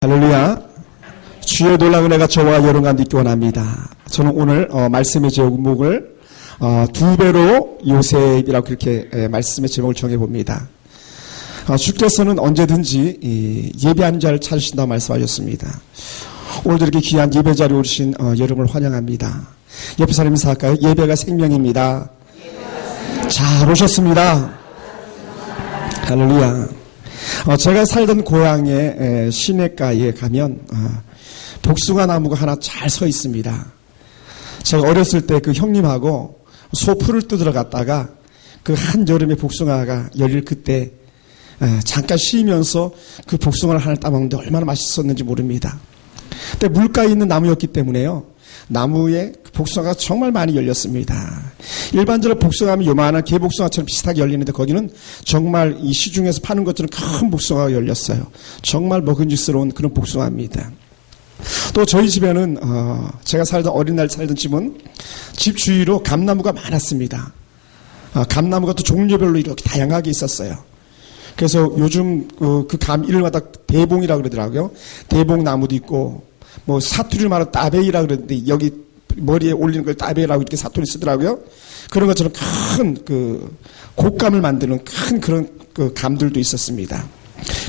할렐루야. 주의 놀라운 은혜가 저와 여러분 가운데 있기 원합니다. 저는 오늘 말씀의 제목을 두 배로 요셉이라고 그렇게 말씀의 제목을 정해봅니다. 주께서는 언제든지 예배하는 자를 찾으신다고 말씀하셨습니다. 오늘도 이렇게 귀한 예배 자리에 오신 여러분을 환영합니다. 옆에 사람 인사할까요? 예배가 생명입니다. 잘 오셨습니다. 할렐루야. 제가 살던 고향의 시냇가에 가면 복숭아 나무가 하나 잘 서 있습니다. 제가 어렸을 때 그 형님하고 소풀을 뜯으러 갔다가 그 한여름에 복숭아가 열릴 그때 잠깐 쉬면서 그 복숭아를 하나 따먹는데 얼마나 맛있었는지 모릅니다. 근데 물가에 있는 나무였기 때문에요. 나무에 복숭아가 정말 많이 열렸습니다. 일반적으로 복숭아하면 요만한 개복숭아처럼 비슷하게 열리는데 거기는 정말 이 시중에서 파는 것처럼 큰 복숭아가 열렸어요. 정말 먹음직스러운 그런 복숭아입니다. 또 저희 집에는 제가 살던 어린 날 살던 집은 집 주위로 감나무가 많았습니다. 감나무가 또 종류별로 이렇게 다양하게 있었어요. 그래서 요즘 그 감 이름마다 대봉이라고 그러더라고요. 대봉나무도 있고 뭐 사투리를 말하면 따베이라고 그러는데 여기 머리에 올리는 걸 따베이라고 이렇게 사투리 쓰더라고요. 그런 것처럼 큰 그 곶감을 만드는 큰 그런 그 감들도 있었습니다.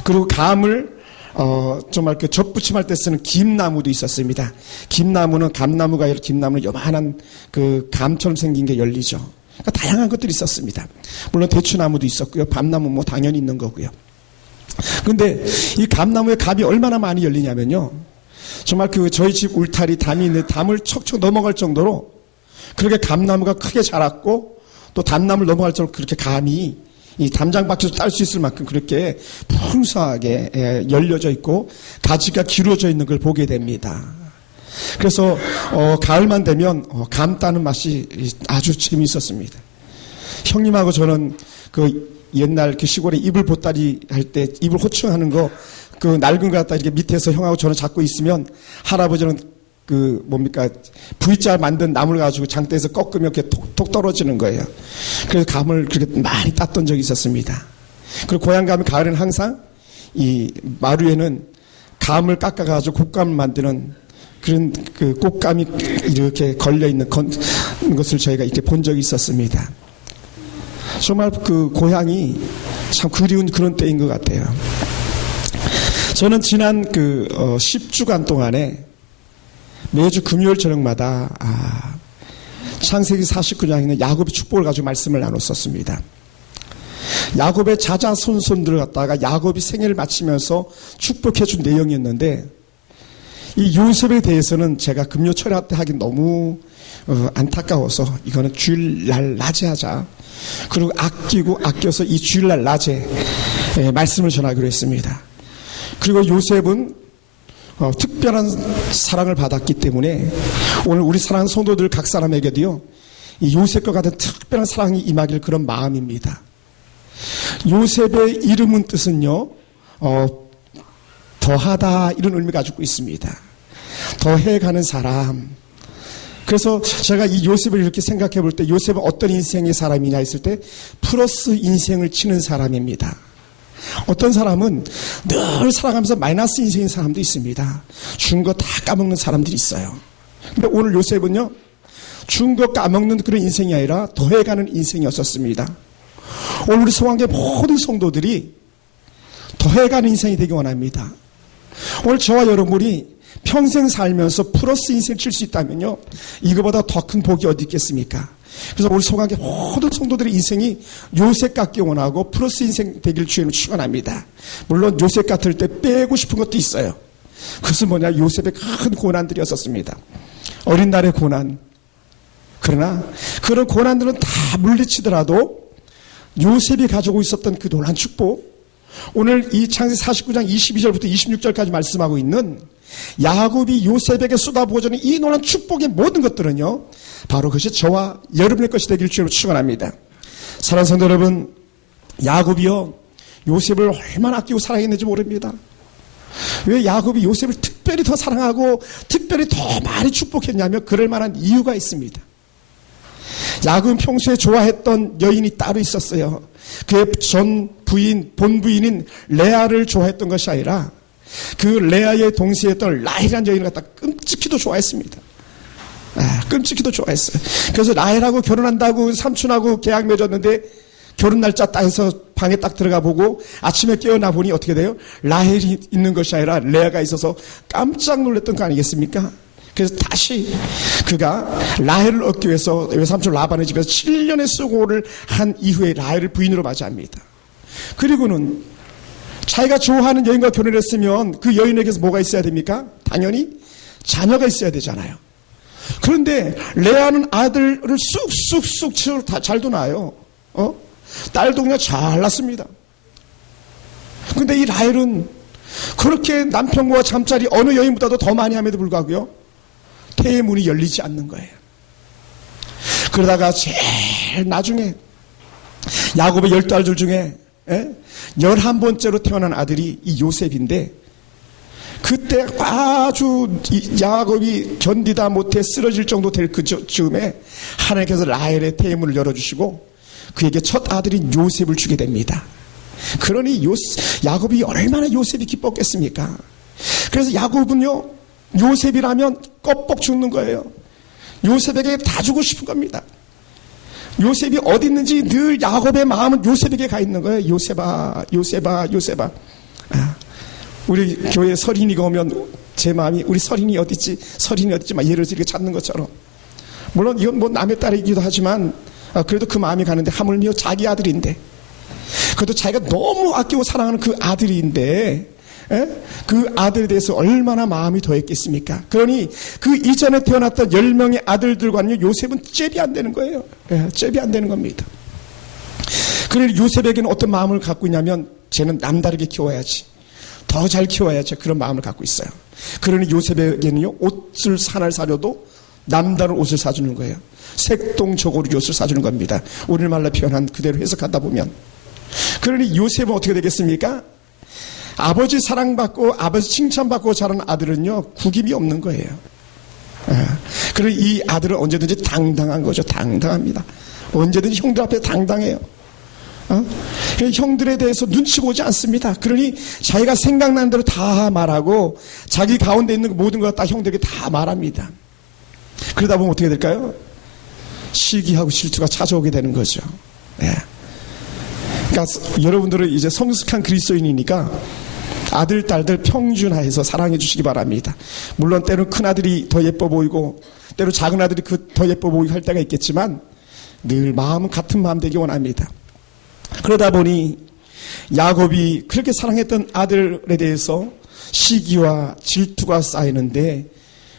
그리고 감을 정말 그 젖부침할 때 쓰는 김나무도 있었습니다. 김나무는 감나무가 아니라 김나무는 요만한 그 감처럼 생긴 게 열리죠. 그러니까 다양한 것들이 있었습니다. 물론 대추나무도 있었고요. 밤나무 뭐 당연히 있는 거고요. 그런데 이 감나무에 감이 얼마나 많이 열리냐면요. 정말 그 저희 집 울타리 담이 있는데 담을 척척 넘어갈 정도로 그렇게 감나무가 크게 자랐고 또 담나무를 넘어갈 정도로 그렇게 감이 이 담장 밖에서 딸 수 있을 만큼 그렇게 풍성하게 열려져 있고 가지가 길어져 있는 걸 보게 됩니다. 그래서 가을만 되면 감 따는 맛이 아주 재미있었습니다. 형님하고 저는 그 옛날 그 시골에 이불 보따리 할 때 이불 호충하는 거 그 낡은 거 갖다 이렇게 밑에서 형하고 저는 잡고 있으면 할아버지는 그 뭡니까 V자 만든 나무를 가지고 장대에서 꺾으면 이렇게 톡톡 떨어지는 거예요. 그래서 감을 그렇게 많이 땄던 적이 있었습니다. 그리고 고향 가면 가을에는 항상 이 마루에는 감을 깎아가지고 곶감을 만드는 그런 그 곶감이 이렇게 걸려 있는 것을 저희가 이렇게 본 적이 있었습니다. 정말 그 고향이 참 그리운 그런 때인 것 같아요. 저는 지난 그 10주간 동안에 매주 금요일 저녁마다 창세기 49장에 있는 야곱의 축복을 가지고 말씀을 나눴었습니다. 야곱의 자자손손들을 갖다가 야곱이 생애를 마치면서 축복해 준 내용이었는데 이 요셉에 대해서는 제가 금요 철야 때 하긴 너무 안타까워서 이거는 주일날 낮에 하자. 그리고 아껴서 이 주일날 낮에 말씀을 전하기로 했습니다. 그리고 요셉은 특별한 사랑을 받았기 때문에 오늘 우리 사랑하는 성도들 각 사람에게도요 이 요셉과 같은 특별한 사랑이 임하길 그런 마음입니다. 요셉의 이름은 뜻은요 더하다 이런 의미를 가지고 있습니다. 더해가는 사람. 그래서 제가 이 요셉을 이렇게 생각해 볼 때 요셉은 어떤 인생의 사람이냐 했을 때 플러스 인생을 치는 사람입니다. 어떤 사람은 늘 살아가면서 마이너스 인생인 사람도 있습니다. 준 거 다 까먹는 사람들이 있어요. 근데 오늘 요셉은요 준 거 까먹는 그런 인생이 아니라 더해가는 인생이었었습니다. 오늘 우리 소망계 모든 성도들이 더해가는 인생이 되기 원합니다. 오늘 저와 여러분이 평생 살면서 플러스 인생 칠 수 있다면요 이거보다 더 큰 복이 어디 있겠습니까? 그래서 우리 소망계 모든 성도들의 인생이 요셉 같기 원하고 플러스 인생 되길 주님은 축원합니다. 물론 요셉 같을 때 빼고 싶은 것도 있어요. 그것은 뭐냐 요셉의 큰 고난들이었었습니다. 어린 날의 고난. 그러나 그런 고난들은 다 물리치더라도 요셉이 가지고 있었던 그 놀라운 축복 오늘 이 창세기 49장 22절부터 26절까지 말씀하고 있는 야곱이 요셉에게 쏟아부어주는 이 놀라운 축복의 모든 것들은요 바로 그것이 저와 여러분의 것이 되기를 주님으로 축원합니다. 사랑하는 성도 여러분, 야곱이요 요셉을 얼마나 아끼고 사랑했는지 모릅니다. 왜 야곱이 요셉을 특별히 더 사랑하고 특별히 더 많이 축복했냐면 그럴 만한 이유가 있습니다. 야곱은 평소에 좋아했던 여인이 따로 있었어요. 그의 전 부인, 본부인인 레아를 좋아했던 것이 아니라 그 레아의 동생이었던 라헬이라는 여인을 갖다 끔찍히도 좋아했습니다. 끔찍히도 좋아했어요. 그래서 라헬하고 결혼한다고 삼촌하고 계약 맺었는데 결혼 날짜 딱 해서 방에 딱 들어가 보고 아침에 깨어나 보니 어떻게 돼요? 라헬이 있는 것이 아니라 레아가 있어서 깜짝 놀랐던 거 아니겠습니까? 그래서 다시 그가 라헬을 얻기 위해서 외삼촌 라반의 집에서 7년의 수고를 한 이후에 라헬을 부인으로 맞이합니다. 그리고는 자기가 좋아하는 여인과 결혼했으면 그 여인에게서 뭐가 있어야 됩니까? 당연히 자녀가 있어야 되잖아요. 그런데 레아는 아들을 쑥쑥쑥 잘도 낳아요. 딸도 그냥 잘 낳습니다. 근데 이 라헬은 그렇게 남편과 잠자리 어느 여인보다도 더 많이 함에도 불구하고요, 태의 문이 열리지 않는 거예요. 그러다가 제일 나중에 야곱의 12아들 중에 11번째로 태어난 아들이 이 요셉인데, 그때 아주 야곱이 견디다 못해 쓰러질 정도 될 그 즈음에 하나님께서 라헬의 태의 문을 열어주시고 그에게 첫 아들인 요셉을 주게 됩니다. 그러니 야곱이 얼마나 요셉이 기뻤겠습니까? 그래서 야곱은요, 요셉이라면 껍벅 죽는 거예요. 요셉에게 다 주고 싶은 겁니다. 요셉이 어디 있는지 늘 야곱의 마음은 요셉에게 가 있는 거예요. 요셉아, 요셉아, 요셉아. 우리 교회 서린이가 오면 제 마음이 우리 서린이 어디 있지? 서린이 어디 있지? 막 얘를 이렇게 찾는 것처럼. 물론 이건 뭐 남의 딸이기도 하지만 그래도 그 마음이 가는데, 하물며 자기 아들인데, 그래도 자기가 너무 아끼고 사랑하는 그 아들인데 그 아들에 대해서 얼마나 마음이 더했겠습니까? 그러니 그 이전에 태어났던 10명의 아들들과는 요셉은 잽이 안 되는 거예요. 잽이 안 되는 겁니다. 그러니 요셉에게는 어떤 마음을 갖고 있냐면, 쟤는 남다르게 키워야지, 더 잘 키워야지, 그런 마음을 갖고 있어요. 그러니 요셉에게는요, 옷을 하나를 사려도 남다른 옷을 사주는 거예요. 색동적으로 옷을 사주는 겁니다. 오늘말로 표현한 그대로 해석하다 보면. 그러니 요셉은 어떻게 되겠습니까? 아버지 사랑받고 아버지 칭찬받고 자란 아들은요, 구김이 없는 거예요. 그리고 이 아들은 언제든지 당당한 거죠. 당당합니다. 언제든지 형들 앞에 당당해요. 형들에 대해서 눈치 보지 않습니다. 그러니 자기가 생각나는 대로 다 말하고 자기 가운데 있는 모든 걸 다 형들에게 다 말합니다. 그러다 보면 어떻게 될까요? 시기하고 질투가 찾아오게 되는 거죠. 그러니까 여러분들은 이제 성숙한 그리스도인이니까 아들, 딸들 평준화해서 사랑해 주시기 바랍니다. 물론 때로는 큰 아들이 더 예뻐 보이고 때로 작은 아들이 더 예뻐 보이고 할 때가 있겠지만 늘 마음은 같은 마음 되기 원합니다. 그러다 보니 야곱이 그렇게 사랑했던 아들에 대해서 시기와 질투가 쌓이는데,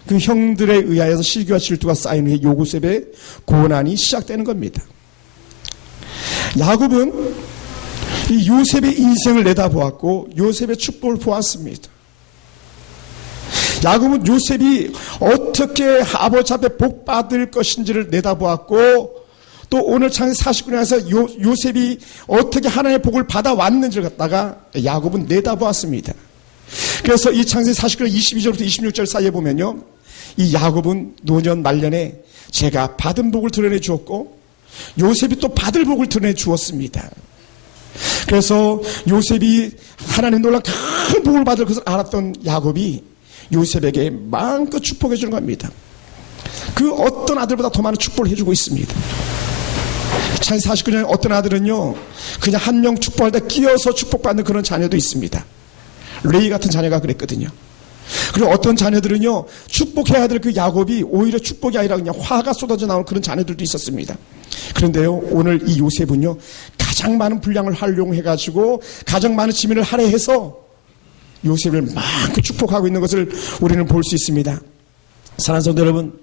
그 형들에 의하여서 시기와 질투가 쌓인 후에 요셉의 고난이 시작되는 겁니다. 야곱은 이 요셉의 인생을 내다보았고 요셉의 축복을 보았습니다. 야곱은 요셉이 어떻게 아버지 앞에 복 받을 것인지를 내다보았고, 또 오늘 창세기 49장에서 요셉이 어떻게 하나님의 복을 받아왔는지를 갖다가 야곱은 내다보았습니다. 그래서 이 창세기 49장 22절부터 26절 사이에 보면요, 이 야곱은 노년 말년에 제가 받은 복을 드러내 주었고 요셉이 또 받을 복을 드러내 주었습니다. 그래서 요셉이 하나님 놀라 큰 복을 받을 것을 알았던 야곱이 요셉에게 마음껏 축복해 주는 겁니다. 그 어떤 아들보다 더 많은 축복을 해주고 있습니다. 창세기 49년에 어떤 아들은요, 그냥 한 명 축복할 때 끼어서 축복받는 그런 자녀도 있습니다. 레이 같은 자녀가 그랬거든요. 그리고 어떤 자녀들은요, 축복해야 될 그 야곱이 오히려 축복이 아니라 그냥 화가 쏟아져 나오는 그런 자녀들도 있었습니다. 그런데요, 오늘 이 요셉은요, 가장 많은 분량을 활용해가지고 가장 많은 지면을 할애해서 요셉을 마음껏 축복하고 있는 것을 우리는 볼 수 있습니다. 사랑하는 성도 여러분,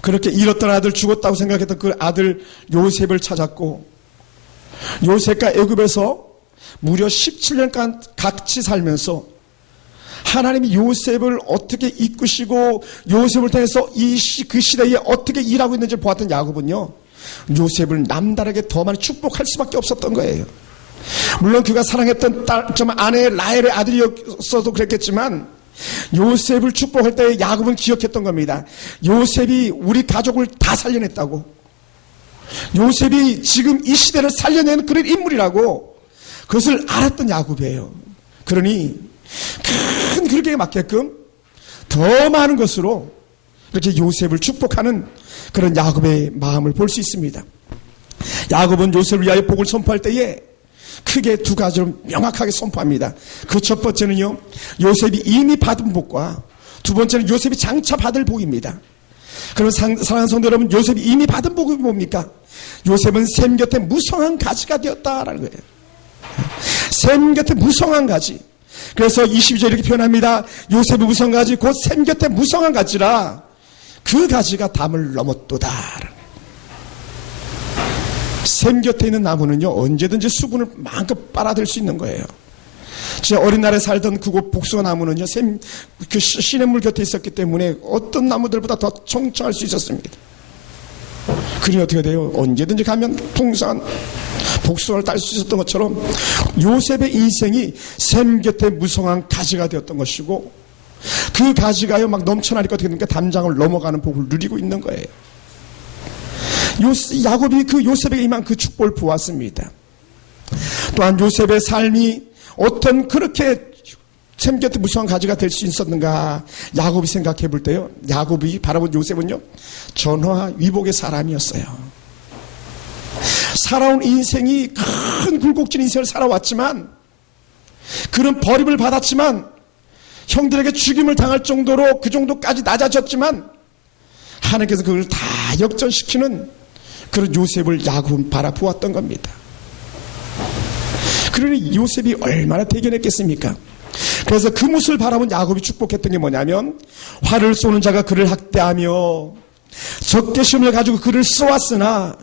그렇게 잃었던 아들, 죽었다고 생각했던 그 아들 요셉을 찾았고, 요셉과 애굽에서 무려 17년간 같이 살면서 하나님이 요셉을 어떻게 이끄시고 요셉을 통해서 그 시대에 어떻게 일하고 있는지 보았던 야곱은요, 요셉을 남다르게 더 많이 축복할 수밖에 없었던 거예요. 물론 그가 사랑했던 아내 라헬의 아들이었어도 그랬겠지만 요셉을 축복할 때 야곱은 기억했던 겁니다. 요셉이 우리 가족을 다 살려냈다고, 요셉이 지금 이 시대를 살려내는 그런 인물이라고 그것을 알았던 야곱이에요. 그러니 큰 그릇에 맞게끔 더 많은 것으로 이렇게 요셉을 축복하는 그런 야곱의 마음을 볼 수 있습니다. 야곱은 요셉을 위하여 복을 선포할 때에 크게 두 가지로 명확하게 선포합니다. 그 첫 번째는요, 요셉이 이미 받은 복과 두 번째는 요셉이 장차 받을 복입니다. 그럼 사랑하는 성도 여러분, 요셉이 이미 받은 복이 뭡니까? 요셉은 샘 곁에 무성한 가지가 되었다라는 거예요. 샘 곁에 무성한 가지. 그래서 22절 이렇게 표현합니다. 요셉의 무성한 가지 곧 샘 곁에 무성한 가지라 그 가지가 담을 넘었도다. 샘 곁에 있는 나무는요, 언제든지 수분을 마음껏 빨아들일 수 있는 거예요. 제 어린 날에 살던 그곳 복숭아 나무는요, 그 시냇물 곁에 있었기 때문에 어떤 나무들보다 더 청청할 수 있었습니다. 그러니 어떻게 돼요? 언제든지 가면 풍성한 복숭아를 딸 수 있었던 것처럼 요셉의 인생이 샘 곁에 무성한 가지가 되었던 것이고, 그 가지가요 막 넘쳐나니까 어떻게 됩니까? 담장을 넘어가는 복을 누리고 있는 거예요. 야곱이 그 요셉에게 임한 그 축복을 보았습니다. 또한 요셉의 삶이 어떤 그렇게 샘 곁에 무성한 가지가 될 수 있었는가, 야곱이 생각해 볼 때요, 야곱이 바라본 요셉은요, 전화 위복의 사람이었어요. 살아온 인생이 큰 굴곡진 인생을 살아왔지만, 그런 버림을 받았지만, 형들에게 죽임을 당할 정도로 그 정도까지 낮아졌지만, 하나님께서 그걸 다 역전시키는 그런 요셉을 야곱은 바라보았던 겁니다. 그러니 요셉이 얼마나 대견했겠습니까? 그래서 그 모습을 바라본 야곱이 축복했던 게 뭐냐면, 활을 쏘는 자가 그를 학대하며 적개심을 가지고 그를 쏘았으나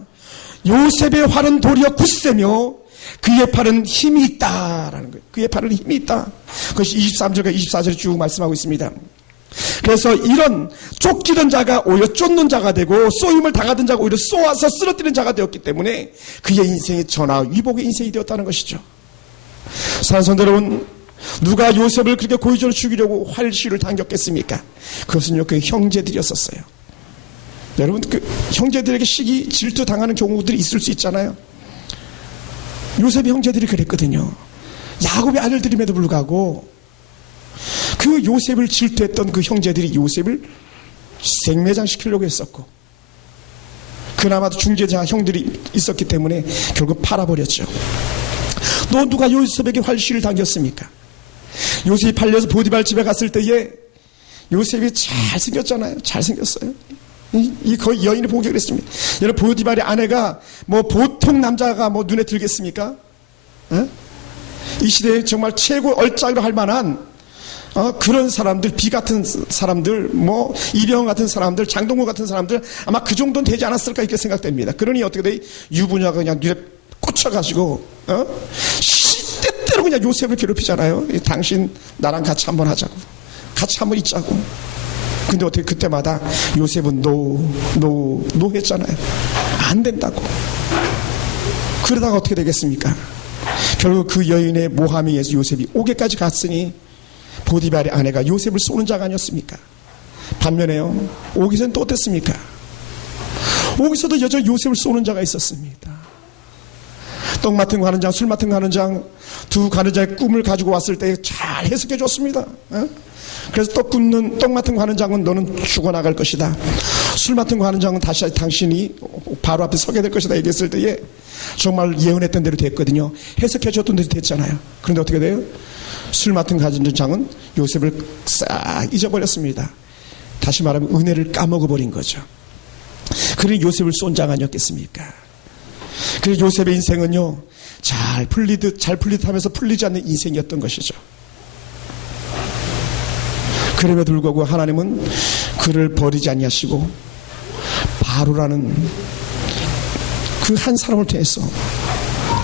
요셉의 활은 도리어 굳세며 그의 팔은 힘이 있다라는 거예요. 그의 팔은 힘이 있다. 그것이 23절과 24절에 쭉 말씀하고 있습니다. 그래서 이런 쫓기던 자가 오히려 쫓는 자가 되고, 쏘임을 당하던 자가 오히려 쏘아서 쓰러뜨리는 자가 되었기 때문에 그의 인생이 전화위복의 인생이 되었다는 것이죠. 사랑하는 성도 여러분, 누가 요셉을 그렇게 고의적으로 죽이려고 활시를 당겼겠습니까? 그것은요, 그 형제들이었었어요. 여러분, 그 형제들에게 시기 질투 당하는 경우들이 있을 수 있잖아요. 요셉의 형제들이 그랬거든요. 야곱의 아들들임에도 불구하고 그 요셉을 질투했던 그 형제들이 요셉을 생매장시키려고 했었고, 그나마도 중재자 형들이 있었기 때문에 결국 팔아버렸죠. 또 누가 요셉에게 활시를 당겼습니까? 요셉이 팔려서 보디발 집에 갔을 때에 요셉이 잘생겼잖아요. 잘생겼어요. 거의 여인이 보기 그랬습니다. 여러분, 보디발의 아내가 뭐 보통 남자가 뭐 눈에 들겠습니까? 이 시대에 정말 최고 얼짱으로 할 만한 그런 사람들, 비 같은 사람들, 뭐 이병헌 같은 사람들, 장동건 같은 사람들, 아마 그 정도는 되지 않았을까 이렇게 생각됩니다. 그러니 어떻게 돼? 유부녀가 그냥 눈에 꽂혀가지고 시때때로 그냥 요셉을 괴롭히잖아요. 당신 나랑 같이 한번 하자고, 같이 한번 있자고. 근데 어떻게 그때마다 요셉은 노 했잖아요. 안 된다고. 그러다가 어떻게 되겠습니까? 결국 그 여인의 모함에 의해서 요셉이 옥에까지 갔으니 보디발의 아내가 요셉을 쏘는 자가 아니었습니까? 반면에요, 옥에서는 또 어땠습니까? 옥에서도 여전히 요셉을 쏘는 자가 있었습니다. 떡 맡은 관원장, 술 맡은 관원장, 두 관원장의 꿈을 가지고 왔을 때 잘 해석해 줬습니다. 그래서 떡 맡은 관원장은 너는 죽어나갈 것이다. 술 맡은 관원장은 다시 당신이 바로 앞에 서게 될 것이다 얘기했을 때에 정말 예언했던 대로 됐거든요. 해석해 줬던 대로 됐잖아요. 그런데 어떻게 돼요? 술 맡은 관원장은 요셉을 싹 잊어버렸습니다. 다시 말하면 은혜를 까먹어버린 거죠. 그러니 요셉을 쏜 자가 아니었겠습니까? 그래서 요셉의 인생은요, 잘 풀리듯 하면서 풀리지 않는 인생이었던 것이죠. 그럼에도 불구하고 하나님은 그를 버리지 아니하시고 바로라는 그 한 사람을 통해서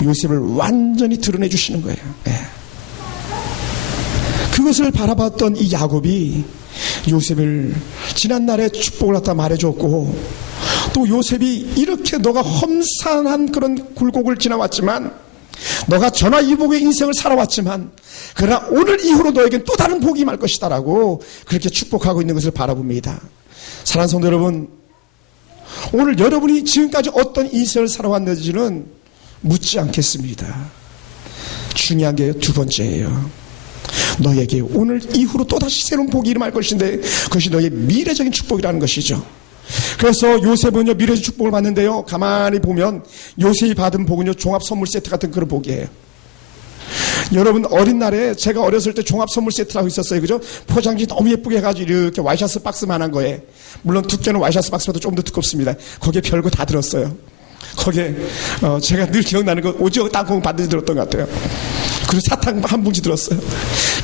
요셉을 완전히 드러내 주시는 거예요. 그것을 바라봤던 이 야곱이 요셉을 지난날에 축복을 갖다 말해줬고, 또 요셉이 이렇게 너가 험산한 그런 굴곡을 지나왔지만, 너가 전화위복의 인생을 살아왔지만, 그러나 오늘 이후로 너에겐 또 다른 복이 임할 것이다 라고 그렇게 축복하고 있는 것을 바라봅니다. 사랑하는 성도 여러분, 오늘 여러분이 지금까지 어떤 인생을 살아왔는지는 묻지 않겠습니다. 중요한 게 두 번째예요. 너에게 오늘 이후로 또다시 새로운 복이 임할 것인데 그것이 너의 미래적인 축복이라는 것이죠. 그래서 요셉은요 미래적 축복을 받는데요, 가만히 보면 요셉이 받은 복은요 종합 선물 세트 같은 그런 복이에요. 여러분 어린 날에 제가 어렸을 때 종합 선물 세트라고 있었어요. 그죠? 포장지 너무 예쁘게 해가지고 이렇게 와이셔츠 박스만한 거에, 물론 두께는 와이셔츠 박스보다 좀 더 두껍습니다. 거기에 별거 다 들었어요. 거기에 제가 늘 기억나는 거 오징어 땅콩 반드시 들었던 것 같아요. 그리고 사탕 한 봉지 들었어요.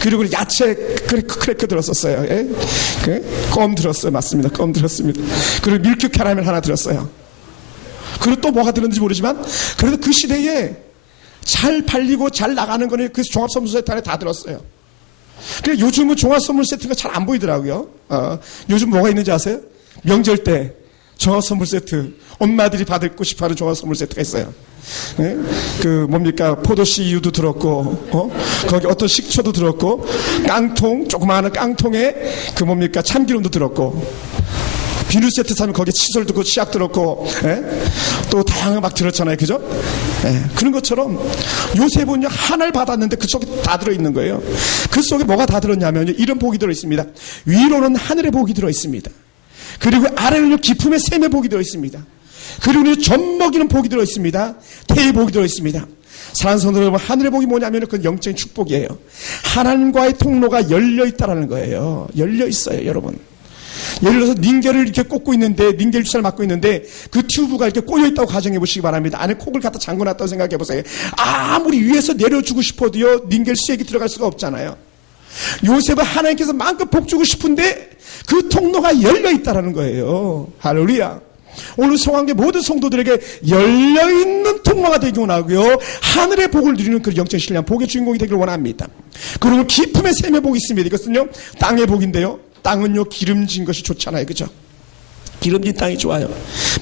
그리고 야채 크래커 들었었어요. 예? 껌 들었어요. 맞습니다. 껌 들었습니다. 그리고 밀크 캐러멜 하나 들었어요. 그리고 또 뭐가 들었는지 모르지만 그래도 그 시대에 잘 팔리고 잘 나가는 거는 그 종합선물 세트 안에 다 들었어요. 그래 요즘은 종합선물 세트가 잘 안 보이더라고요. 요즘 뭐가 있는지 아세요? 명절 때 종합선물 세트, 엄마들이 받고 싶어하는 종합선물 세트가 있어요. 네? 그 뭡니까 포도씨유도 들었고, 거기 어떤 식초도 들었고, 깡통 조그마한 깡통에 그 뭡니까 참기름도 들었고, 비누 세트 사면 거기에 칫솔 들고 치약 들었고, 또 다양한 막 들었잖아요, 그죠? 그런 것처럼 요셉은요 하나를 받았는데 그 속에 다 들어있는 거예요. 그 속에 뭐가 다 들었냐면요, 이런 복이 들어있습니다. 위로는 하늘의 복이 들어있습니다. 그리고 아래는 기품의 샘의 복이 들어있습니다. 그리고 젖먹이는 복이 들어있습니다. 태의 복이 들어있습니다. 사랑하는 성도 여러분, 하늘의 복이 뭐냐면 그건 영적인 축복이에요. 하나님과의 통로가 열려있다라는 거예요. 열려있어요, 여러분. 예를 들어서 닌겔을 이렇게 꽂고 있는데, 닌겔 주사를 맞고 있는데 그 튜브가 이렇게 꼬여있다고 가정해 보시기 바랍니다. 안에 콕을 갖다 잠궈놨다고 생각해 보세요. 아무리 위에서 내려주고 싶어도요 닌겔 수액이 들어갈 수가 없잖아요. 요셉은 하나님께서 마음껏 복 주고 싶은데 그 통로가 열려있다라는 거예요. 할렐루야. 오늘 성황계 모든 성도들에게 열려있는 통로가 되기 원하고요, 하늘의 복을 누리는 그 영적 신뢰한 복의 주인공이 되기를 원합니다. 그리고 기품의 샘의 복이 있습니다. 이것은요 땅의 복인데요, 땅은요 기름진 것이 좋잖아요, 그죠? 기름진 땅이 좋아요.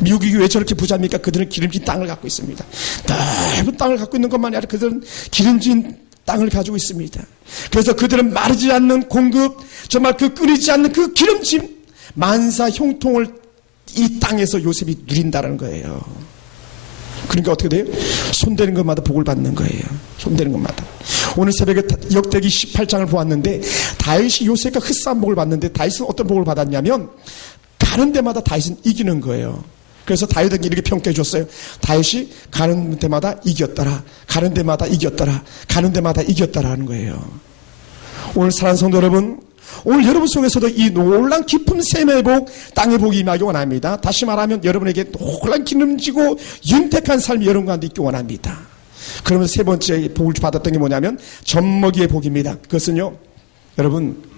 미국이 왜 저렇게 부자입니까? 그들은 기름진 땅을 갖고 있습니다. 넓은 땅을 갖고 있는 것만이 아니라 그들은 기름진 땅을 가지고 있습니다. 그래서 그들은 마르지 않는 공급, 정말 그 끊이지 않는 그 기름짐, 만사 형통을 이 땅에서 요셉이 누린다는 거예요. 그러니까 어떻게 돼요? 손대는 것마다 복을 받는 거예요. 손대는 것마다. 오늘 새벽에 역대기 18장을 보았는데 다윗이 요셉과 흑산 복을 받는데 다윗은 어떤 복을 받았냐면 가는 데마다 다윗은 이기는 거예요. 그래서 다윗에게 이렇게 평가해 줬어요. 다윗이 가는 데마다 이겼더라. 가는 데마다 이겼더라. 가는 데마다 이겼더라 하는 거예요. 오늘 사랑하는 성도 여러분, 오늘 여러분 속에서도 이 놀란 깊은 샘의 복, 땅의 복이 임하기 원합니다. 다시 말하면 여러분에게 놀란 기름지고 윤택한 삶이 여러분 가운데 있기 원합니다. 그러면서 세 번째 복을 받았던 게 뭐냐면 젖먹이의 복입니다. 그것은요, 여러분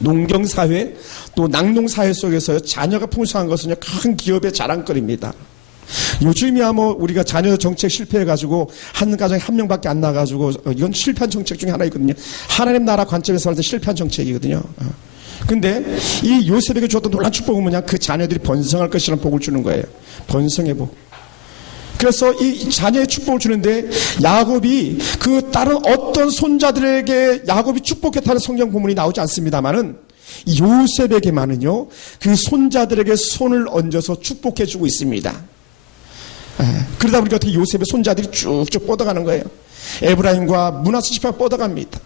농경사회 또 낙농사회 속에서 자녀가 풍성한 것은요 큰 기업의 자랑거리입니다. 요즘이야 뭐 우리가 자녀 정책 실패해가지고 한 가정에 한 명밖에 안 나가지고 이건 실패한 정책 중에 하나이거든요. 하나님 나라 관점에서 볼 때 실패한 정책이거든요. 근데 이 요셉에게 주었던 놀란 축복은 뭐냐? 그 자녀들이 번성할 것이라는 복을 주는 거예요. 번성의 복. 그래서 이 자녀의 축복을 주는데 야곱이 그 다른 어떤 손자들에게 야곱이 축복했다는 성경 본문이 나오지 않습니다만은 요셉에게만은요 그 손자들에게 손을 얹어서 축복해주고 있습니다. 그러다 보니까 어떻게 요셉의 손자들이 쭉쭉 뻗어가는 거예요. 에브라임과 므낫세 지파가 뻗어갑니다.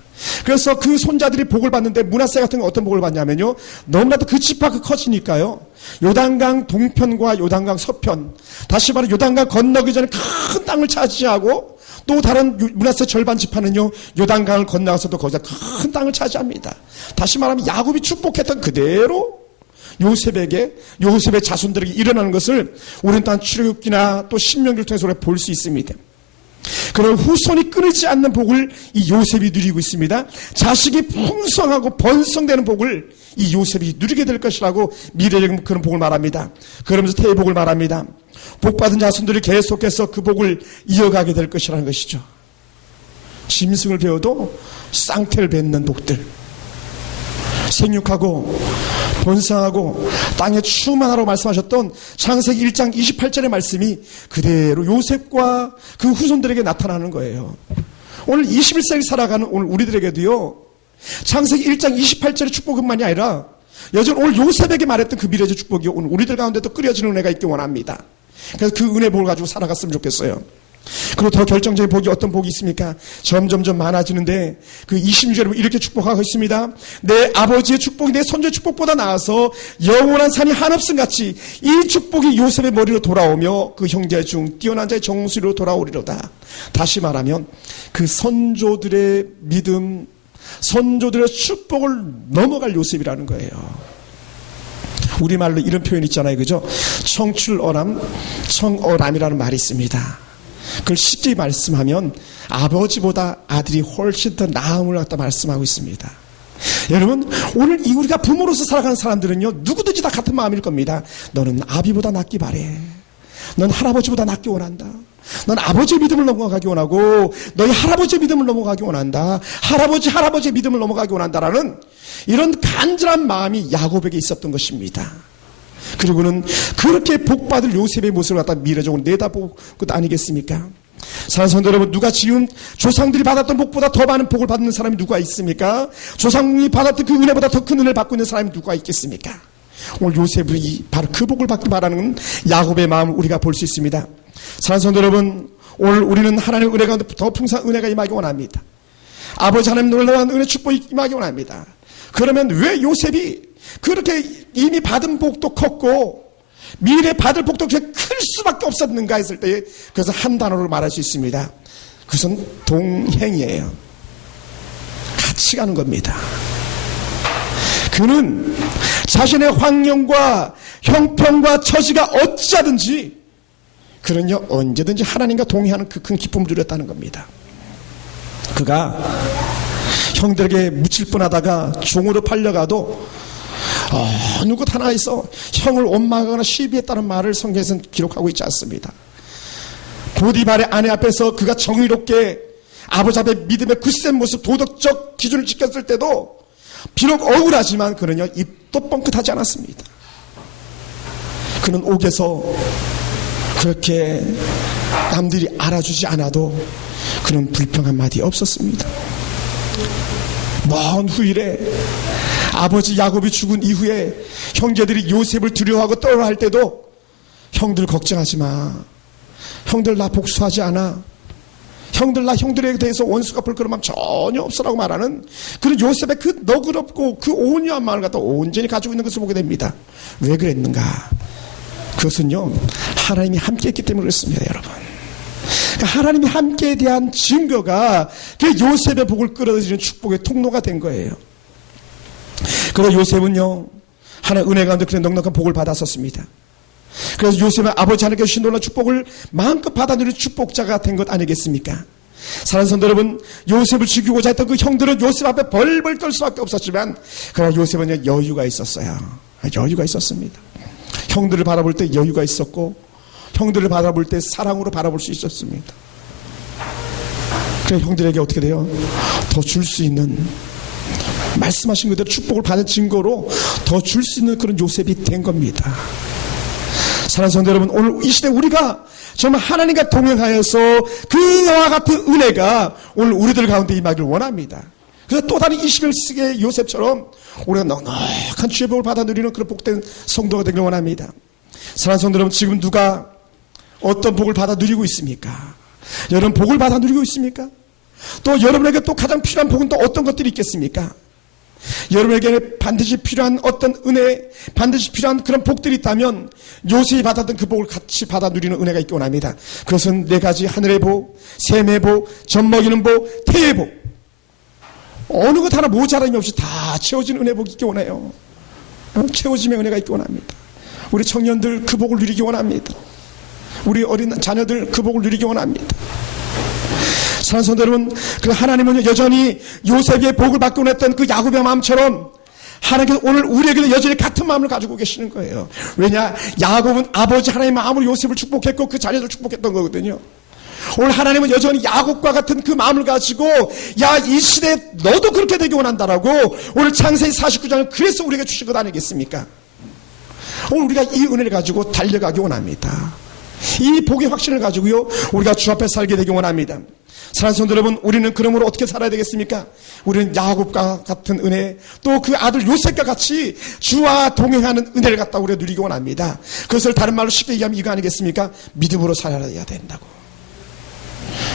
그래서 그 손자들이 복을 받는데 므낫세 같은 건 어떤 복을 받냐면요, 너무나도 그 지파가 커지니까요 요단강 동편과 요단강 서편, 다시 말해 요단강 건너기 전에 큰 땅을 차지하고 또 다른 므낫세 절반 지파는요 요단강을 건너가서도 거기서 큰 땅을 차지합니다. 다시 말하면 야곱이 축복했던 그대로 요셉에게, 요셉의 자손들에게 일어나는 것을 우리는 또한 출애굽기나 또 신명기를 통해서 볼 수 있습니다. 그런 후손이 끊이지 않는 복을 이 요셉이 누리고 있습니다. 자식이 풍성하고 번성되는 복을 이 요셉이 누리게 될 것이라고 미래적인 그런 복을 말합니다. 그러면서 태의 복을 말합니다. 복받은 자손들이 계속해서 그 복을 이어가게 될 것이라는 것이죠. 짐승을 배워도 쌍태를 뱉는 복들, 생육하고 번성하고 땅에 충만하라고 말씀하셨던 창세기 1장 28절의 말씀이 그대로 요셉과 그 후손들에게 나타나는 거예요. 오늘 21세기 살아가는 오늘 우리들에게도요 창세기 1장 28절의 축복뿐만이 아니라 여전히 오늘 요셉에게 말했던 그 미래적 축복이 오늘 우리들 가운데도 끓여지는 은혜가 있기 원합니다. 그래서 그 은혜 복을 가지고 살아갔으면 좋겠어요. 그리고 더 결정적인 복이 어떤 복이 있습니까? 점점점 많아지는데 그 26절에 이렇게 축복하고 있습니다. 내 아버지의 축복이 내 손주의 축복보다 나아서 영원한 산이 한없음 같이 이 축복이 요셉의 머리로 돌아오며 그 형제 중 뛰어난 자의 정수리로 돌아오리로다. 다시 말하면 그 선조들의 믿음, 선조들의 축복을 넘어갈 요셉이라는 거예요. 우리말로 이런 표현 있잖아요, 그죠? 청출어람, 청어람이라는 말이 있습니다. 그걸 쉽게 말씀하면 아버지보다 아들이 훨씬 더 나음을 갖다 말씀하고 있습니다. 여러분, 오늘 우리가 부모로서 살아가는 사람들은요, 누구든지 다 같은 마음일 겁니다. 너는 아비보다 낫기 바래. 넌 할아버지보다 낫기 원한다. 넌 아버지의 믿음을 넘어가기 원하고 너희 할아버지의 믿음을 넘어가기 원한다. 할아버지의 믿음을 넘어가기 원한다라는 이런 간절한 마음이 야곱에게 있었던 것입니다. 그리고는 그렇게 복받을 요셉의 모습을 갖다 미래적으로 내다볼 것 아니겠습니까? 사랑하는 성도 여러분, 누가 지금 조상들이 받았던 복보다 더 많은 복을 받는 사람이 누가 있습니까? 조상이 받았던 그 은혜보다 더 큰 은혜를 받고 있는 사람이 누가 있겠습니까? 오늘 요셉이 바로 그 복을 받기 바라는 야곱의 마음을 우리가 볼 수 있습니다. 사랑하는 성도 여러분, 오늘 우리는 하나님의 은혜 가운데 더 풍성한 은혜가 임하기 원합니다. 아버지 하나님 놀라운 은혜 축복이 임하기 원합니다. 그러면 왜 요셉이 그렇게 이미 받은 복도 컸고 미래 받을 복도 그렇게 클 수밖에 없었는가 했을 때 그것은 한 단어로 말할 수 있습니다. 그것은 동행이에요. 같이 가는 겁니다. 그는 자신의 환경과 형편과 처지가 어찌하든지 그는요 언제든지 하나님과 동행하는 그 큰 기쁨을 누렸다는 겁니다. 그가 형들에게 묻힐 뻔하다가 종으로 팔려가도 어느 곳 하나에서 형을 원망하거나 시비했다는 말을 성경에서는 기록하고 있지 않습니다. 보디발의 아내 앞에서 그가 정의롭게 아버지 앞에 믿음의 굳센 모습, 도덕적 기준을 지켰을 때도 비록 억울하지만 그는요 입도 뻥끗하지 않았습니다. 그는 옥에서 그렇게 남들이 알아주지 않아도 그는 불평 한마디 없었습니다. 먼 후일에 아버지 야곱이 죽은 이후에 형제들이 요셉을 두려워하고 떨어할 때도 형들 걱정하지 마. 형들 나 복수하지 않아. 형들 나 형들에 대해서 원수 갚을 그런 마음 전혀 없어라고 말하는 그런 요셉의 그 너그럽고 그 온유한 마음을 갖다 온전히 가지고 있는 것을 보게 됩니다. 왜 그랬는가? 그것은요 하나님이 함께 했기 때문에 그렇습니다, 여러분. 그러니까 하나님이 함께에 대한 증거가 그 요셉의 복을 끌어들이는 축복의 통로가 된 거예요. 그래서 요셉은요 하나님의 은혜 가운데 그런 넉넉한 복을 받았었습니다. 그래서 요셉은 아버지 하나님께 주신 놀라운 축복을 마음껏 받아들이는 축복자가 된 것 아니겠습니까? 사랑하는 성도 여러분, 요셉을 죽이고자 했던 그 형들은 요셉 앞에 벌벌 떨 수밖에 없었지만 그러나 요셉은 여유가 있었어요. 여유가 있었습니다. 형들을 바라볼 때 여유가 있었고 형들을 바라볼 때 사랑으로 바라볼 수 있었습니다. 그래서 형들에게 어떻게 돼요? 더 줄 수 있는, 말씀하신 그대로 축복을 받은 증거로 더 줄 수 있는 그런 요셉이 된 겁니다. 사랑하는 성도 여러분, 오늘 이 시대 우리가 정말 하나님과 동행하여서 그와 같은 은혜가 오늘 우리들 가운데 임하기를 원합니다. 그래서 또 다른 21세기의 요셉처럼 우리가 넉넉한 주의 복을 받아 누리는 그런 복된 성도가 되기를 원합니다. 사랑하는 성도 여러분, 지금 누가 어떤 복을 받아 누리고 있습니까? 여러분 복을 받아 누리고 있습니까? 또 여러분에게 또 가장 필요한 복은 또 어떤 것들이 있겠습니까? 여러분에게 반드시 필요한 어떤 은혜, 반드시 필요한 그런 복들이 있다면 요셉이 받았던 그 복을 같이 받아 누리는 은혜가 있기 원합니다. 그것은 네 가지: 하늘의 복, 샘의 복, 젖먹이는 복, 태의 복. 어느 것 하나 모자람이 없이 다 채워진 은혜 복이 있기 원해요. 채워짐의 은혜가 있기 원합니다. 우리 청년들 그 복을 누리기 원합니다. 우리 어린 자녀들 그 복을 누리기 원합니다. 사랑하는 성도 여러분, 그 하나님은 여전히 요셉의 복을 받고 했던 그 야곱의 마음처럼 하나님께서 오늘 우리에게도 여전히 같은 마음을 가지고 계시는 거예요. 왜냐? 야곱은 아버지 하나님의 마음으로 요셉을 축복했고 그 자녀들을 축복했던 거거든요. 오늘 하나님은 여전히 야곱과 같은 그 마음을 가지고 야, 이 시대에 너도 그렇게 되기 원한다라고 오늘 창세기 49장을 그래서 우리에게 주신 것 아니겠습니까? 오늘 우리가 이 은혜를 가지고 달려가기 원합니다. 이 복의 확신을 가지고요 우리가 주 앞에 살게 되기 원합니다. 사랑하는 성도 여러분, 우리는 그러므로 어떻게 살아야 되겠습니까? 우리는 야곱과 같은 은혜, 또 그 아들 요셉과 같이 주와 동행하는 은혜를 갖다 우리가 누리기 원합니다. 그것을 다른 말로 쉽게 얘기하면 이거 아니겠습니까? 믿음으로 살아야 된다고.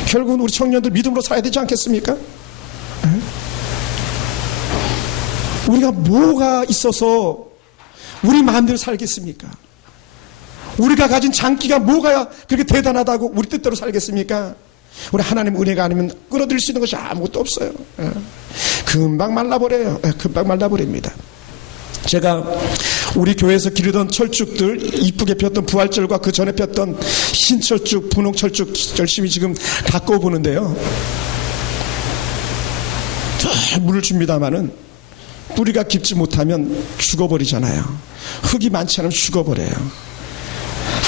결국은 우리 청년들 믿음으로 살아야 되지 않겠습니까? 우리가 뭐가 있어서 우리 마음대로 살겠습니까? 우리가 가진 장기가 뭐가 그렇게 대단하다고 우리 뜻대로 살겠습니까? 우리 하나님 은혜가 아니면 끌어들일 수 있는 것이 아무것도 없어요. 금방 말라버려요. 금방 말라버립니다. 제가 우리 교회에서 기르던 철쭉들, 이쁘게 폈던 부활절과 그 전에 폈던 흰철쭉, 분홍철쭉 열심히 지금 가꿔 보는데요. 물을 줍니다마는 뿌리가 깊지 못하면 죽어버리잖아요. 흙이 많지 않으면 죽어버려요.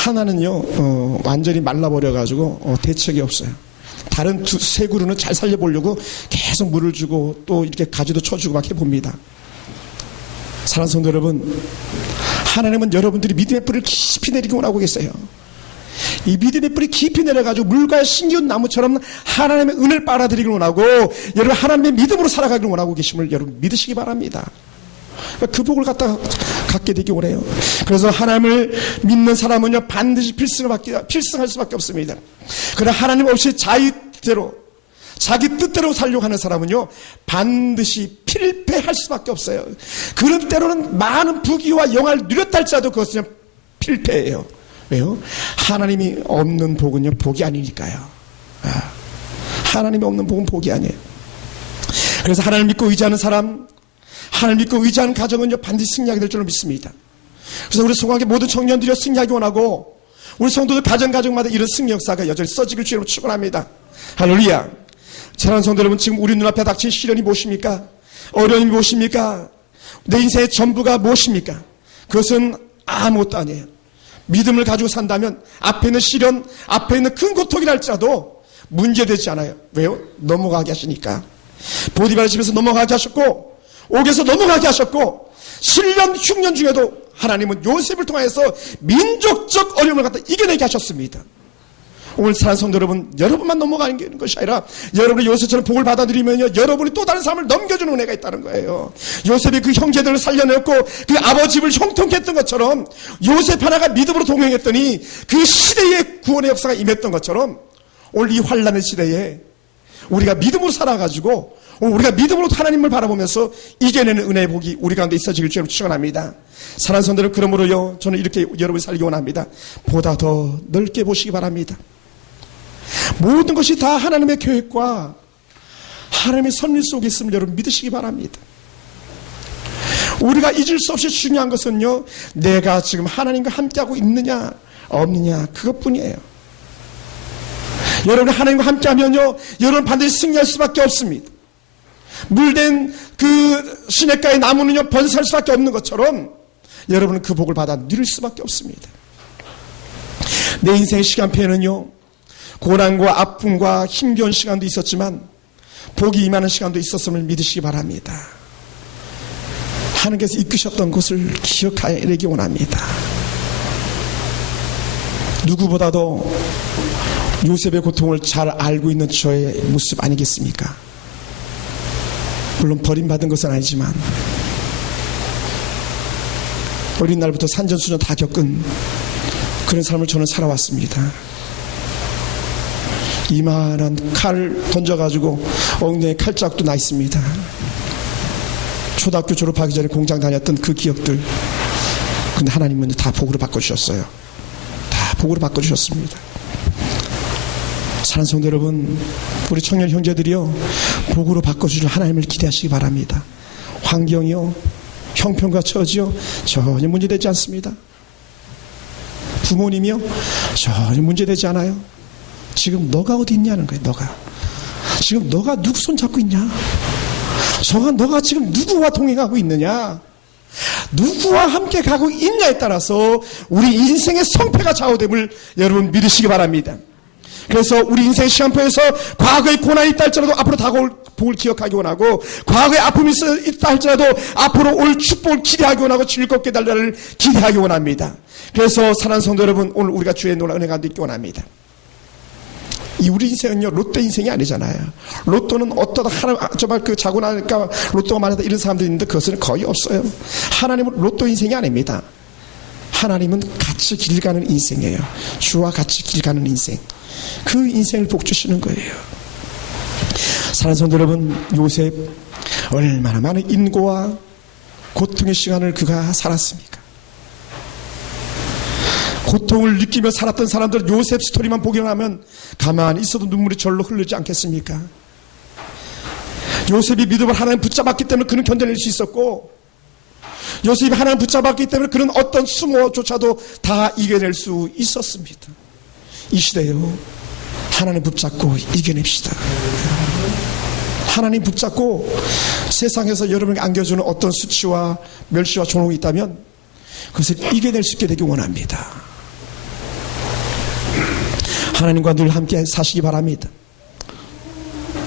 하나는요, 완전히 말라버려가지고 대책이 없어요. 다른 세 그루는 잘 살려보려고 계속 물을 주고 또 이렇게 가지도 쳐주고 막 해봅니다. 사랑하는 성도 여러분, 하나님은 여러분들이 믿음의 뿌리를 깊이 내리고 원하고 계세요. 이 믿음의 뿌리 깊이 내려가지고 물과 신기운 나무처럼 하나님의 은혜를 빨아들이기를 원하고 여러분 하나님의 믿음으로 살아가기를 원하고 계심을 여러분 믿으시기 바랍니다. 그 복을 갖게 되기 원해요. 그래서 하나님을 믿는 사람은요 반드시 필승할 수밖에 없습니다. 그러나 하나님 없이 자의대로 자기 뜻대로 살려고 하는 사람은요 반드시 필패할 수밖에 없어요. 그런 때로는 많은 부귀와 영화를 누렸다 할지라도 그것은 필패예요. 왜요? 하나님이 없는 복은요 복이 아니니까요. 하나님이 없는 복은 복이 아니에요. 그래서 하나님을 믿고 의지하는 사람, 하나님을 믿고 의지하는 가정은요 반드시 승리하게 될 줄로 믿습니다. 그래서 우리 성황의 모든 청년들이 승리하기 원하고 우리 성도들 가정마다 이런 승리 역사가 여전히 써지길 주로 축원합니다. 할렐루야. 사랑하는 성도 여러분, 지금 우리 눈앞에 닥친 시련이 무엇입니까? 어려움이 무엇입니까? 내 인생의 전부가 무엇입니까? 그것은 아무것도 아니에요. 믿음을 가지고 산다면 앞에 있는 시련, 앞에 있는 큰 고통이라 할지라도 문제되지 않아요. 왜요? 넘어가게 하시니까. 보디발의 집에서 넘어가게 하셨고 옥에서 넘어가게 하셨고 신년 흉년 중에도 하나님은 요셉을 통해서 민족적 어려움을 갖다 이겨내게 하셨습니다. 오늘 사랑하는 성도 여러분, 여러분만 넘어가는 것이 아니라 여러분이 요셉처럼 복을 받아들이면요 여러분이 또 다른 삶을 넘겨주는 은혜가 있다는 거예요. 요셉이 그 형제들을 살려냈고 그 아버지 집을 형통케 했던 것처럼 요셉 하나가 믿음으로 동행했더니 그 시대의 구원의 역사가 임했던 것처럼 오늘 이 환난의 시대에 우리가 믿음으로 살아가지고 우리가 믿음으로 하나님을 바라보면서 이겨내는 은혜의 복이 우리 가운데 있어지길 주로 축원합니다. 사랑하는 성도들, 그러므로요 저는 이렇게 여러분이 살기 원합니다. 보다 더 넓게 보시기 바랍니다. 모든 것이 다 하나님의 계획과 하나님의 섭리 속에 있음을 여러분 믿으시기 바랍니다. 우리가 잊을 수 없이 중요한 것은요 내가 지금 하나님과 함께하고 있느냐 없느냐 그것뿐이에요. 여러분이 하나님과 함께하면요 여러분 반드시 승리할 수밖에 없습니다. 물된 그 시냇가의 나무는요 번성할 수밖에 없는 것처럼 여러분은 그 복을 받아 누릴 수밖에 없습니다. 내 인생의 시간표에는요 고난과 아픔과 힘겨운 시간도 있었지만 복이 임하는 시간도 있었음을 믿으시기 바랍니다. 하나님께서 이끄셨던 것을 기억하기 원합니다. 누구보다도 요셉의 고통을 잘 알고 있는 저의 모습 아니겠습니까? 물론 버림받은 것은 아니지만 어린 날부터 산전수전 다 겪은 그런 삶을 저는 살아왔습니다. 이만한 칼 던져가지고 엉덩이에 칼자국도 나 있습니다. 초등학교 졸업하기 전에 공장 다녔던 그 기억들. 근데 하나님은 다 복으로 바꿔주셨어요. 다 복으로 바꿔주셨습니다. 사랑하는 성도 여러분, 우리 청년 형제들이요 복으로 바꿔주실 하나님을 기대하시기 바랍니다. 환경이요 형편과 처지요 전혀 문제되지 않습니다. 부모님이요 전혀 문제되지 않아요. 지금 너가 어디 있냐는 거예요. 너가 지금 너가 누구 손 잡고 있냐, 너가 지금 누구와 동행하고 있느냐, 누구와 함께 가고 있냐에 따라서 우리 인생의 성패가 좌우됨을 여러분 믿으시기 바랍니다. 그래서 우리 인생 시간표에서 과거의 고난이 있다 할지라도 앞으로 다가올 복을 기억하기 원하고 과거의 아픔이 있다 할지라도 앞으로 올 축복을 기대하기 원하고 즐겁게 달려를 기대하기 원합니다. 그래서 사랑하는 성도 여러분, 오늘 우리가 주의 놀라운 은혜가 있기 원합니다. 이 우리 인생은요 로또 인생이 아니잖아요. 로또는 어떠다 정말 그 자고 나니까 로또가 많다 이런 사람들이 있는데 그것은 거의 없어요. 하나님은 로또 인생이 아닙니다. 하나님은 같이 길 가는 인생이에요. 주와 같이 길 가는 인생. 그 인생을 복 주시는 거예요. 사랑하는 성도 여러분, 요셉 얼마나 많은 인고와 고통의 시간을 그가 살았습니까? 고통을 느끼며 살았던 사람들 요셉 스토리만 보기만 하면 가만히 있어도 눈물이 절로 흐르지 않겠습니까? 요셉이 믿음을 하나님 붙잡았기 때문에 그는 견뎌낼 수 있었고, 요셉이 하나님 붙잡았기 때문에 그는 어떤 수모조차도 다 이겨낼 수 있었습니다. 이 시대요, 하나님 붙잡고 이겨냅시다. 하나님 붙잡고 세상에서 여러분에게 안겨주는 어떤 수치와 멸시와 조롱이 있다면 그것을 이겨낼 수 있게 되기 원합니다. 하나님과 늘 함께 사시기 바랍니다.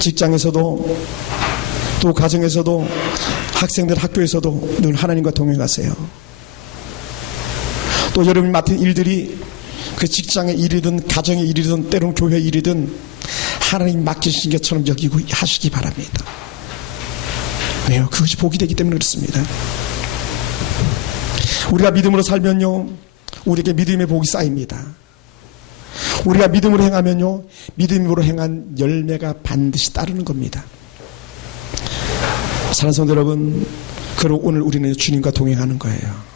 직장에서도 또 가정에서도 학생들 학교에서도 늘 하나님과 동행하세요. 또 여러분이 맡은 일들이 그 직장의 일이든 가정의 일이든 때로는 교회 일이든 하나님 맡기신 것처럼 여기고 하시기 바랍니다. 왜요? 그것이 복이 되기 때문에 그렇습니다. 우리가 믿음으로 살면요, 우리에게 믿음의 복이 쌓입니다. 우리가 믿음으로 행하면요, 믿음으로 행한 열매가 반드시 따르는 겁니다. 사랑하는 성도 여러분, 그리고 오늘 우리는 주님과 동행하는 거예요.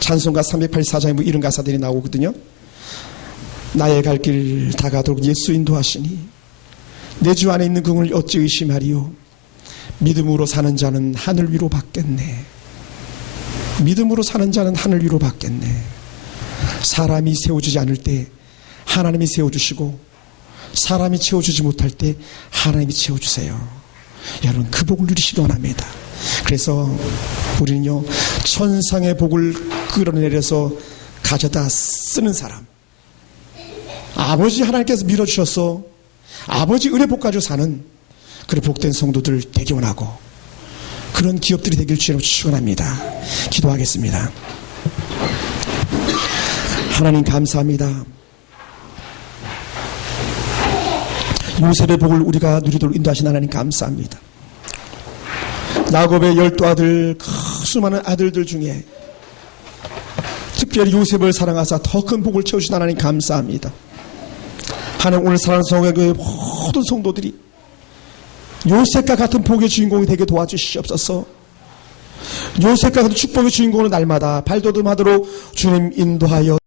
찬송가 384장에 뭐 이런 가사들이 나오거든요. 나의 갈 길 다가도록 예수 인도하시니 내 주 안에 있는 그분을 어찌 의심하리요. 믿음으로 사는 자는 하늘 위로 받겠네. 믿음으로 사는 자는 하늘 위로 받겠네. 사람이 세워주지 않을 때 하나님이 세워주시고, 사람이 채워주지 못할 때 하나님이 채워주세요. 여러분, 그 복을 누리시기 원합니다. 그래서 우리는요, 천상의 복을 끌어내려서 가져다 쓰는 사람, 아버지 하나님께서 밀어주셔서 아버지 은혜 복 가지고 사는 그런 복된 성도들 되기 원하고, 그런 기업들이 되길 주님으로 축원합니다. 기도하겠습니다. 하나님 감사합니다. 요셉의 복을 우리가 누리도록 인도하신 하나님 감사합니다. 야곱의 12아들, 그 수많은 아들들 중에 특별히 요셉을 사랑하사 더 큰 복을 채우신 하나님 감사합니다. 하나님, 오늘 사랑하는 성도의 모든 성도들이 요셉과 같은 복의 주인공이 되게 도와주시옵소서. 요셉과 같은 축복의 주인공으로 날마다 발돋움하도록 주님 인도하여